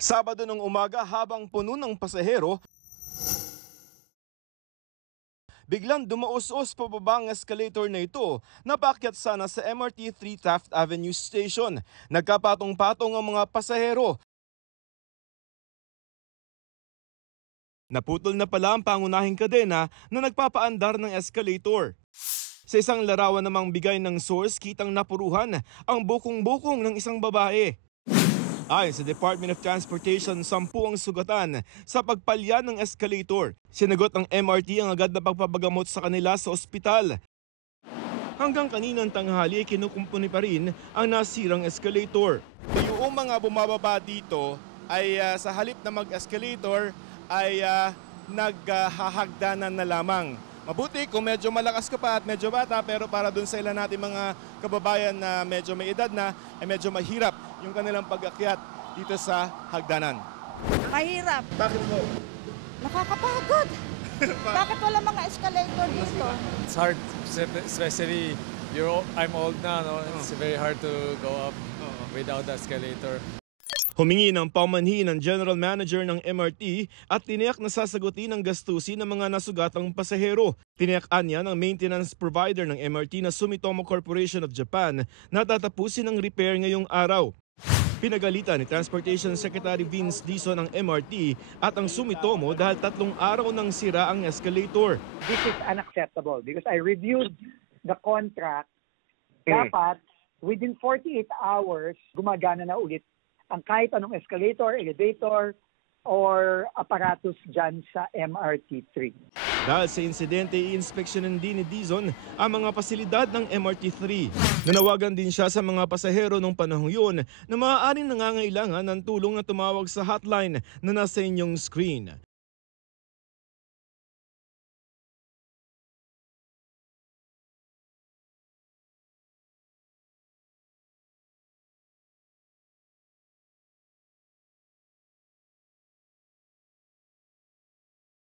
Sabado ng umaga habang puno ng pasahero, biglang dumaos-os pababa ang escalator na ito na paakyat sana sa MRT 3 Taft Avenue Station. Nagkapatong-patong ang mga pasahero. Naputol na pala ang pangunahing kadena na nagpapaandar ng escalator. Sa isang larawan namang bigay ng source, kitang napuruhan ang bukong-bukong ng isang babae. Ayon sa Department of Transportation, 10 ang sugatan sa pagpalya ng escalator. Sinagot ng MRT ang agad na pagpapagamot sa kanila sa ospital. Hanggang kaninang tanghali, kinukumpuni pa rin ang nasirang escalator. Yung mga bumababa dito ay sa halip na mag-escalator ay naghahagdanan na lamang. Mabuti kung medyo malakas ka pa at medyo bata, pero para dun sa ilan natin mga kababayan na medyo may edad na, ay medyo mahirap yung kanilang pag-akyat dito sa hagdanan. Mahirap. Bakit po? Nakakapagod. Bakit wala mga escalator dito? It's hard, especially I'm old na, no? It's very hard to go up without the escalator. Humingi ng paumanhin ng General Manager ng MRT at tiniyak na sasagutin ang gastusin ng mga nasugatang pasahero. Tiniyakan niya ng maintenance provider ng MRT na Sumitomo Corporation of Japan na tatapusin ang repair ngayong araw. Pinagalitan ni Transportation Secretary Vince Dizon ang MRT at ang Sumitomo dahil 3 araw nang sira ang escalator. This is unacceptable because I reviewed the contract. Dapat within 48 hours gumagana na ulit ang kahit anong escalator, elevator, or aparatus dyan sa MRT-3. Dahil sa insidente, i-inspeksyonan din ni Dizon ang mga pasilidad ng MRT-3. Nanawagan din siya sa mga pasahero nung panahong yun na maaaring nangangailangan ng tulong na tumawag sa hotline na nasa inyong screen.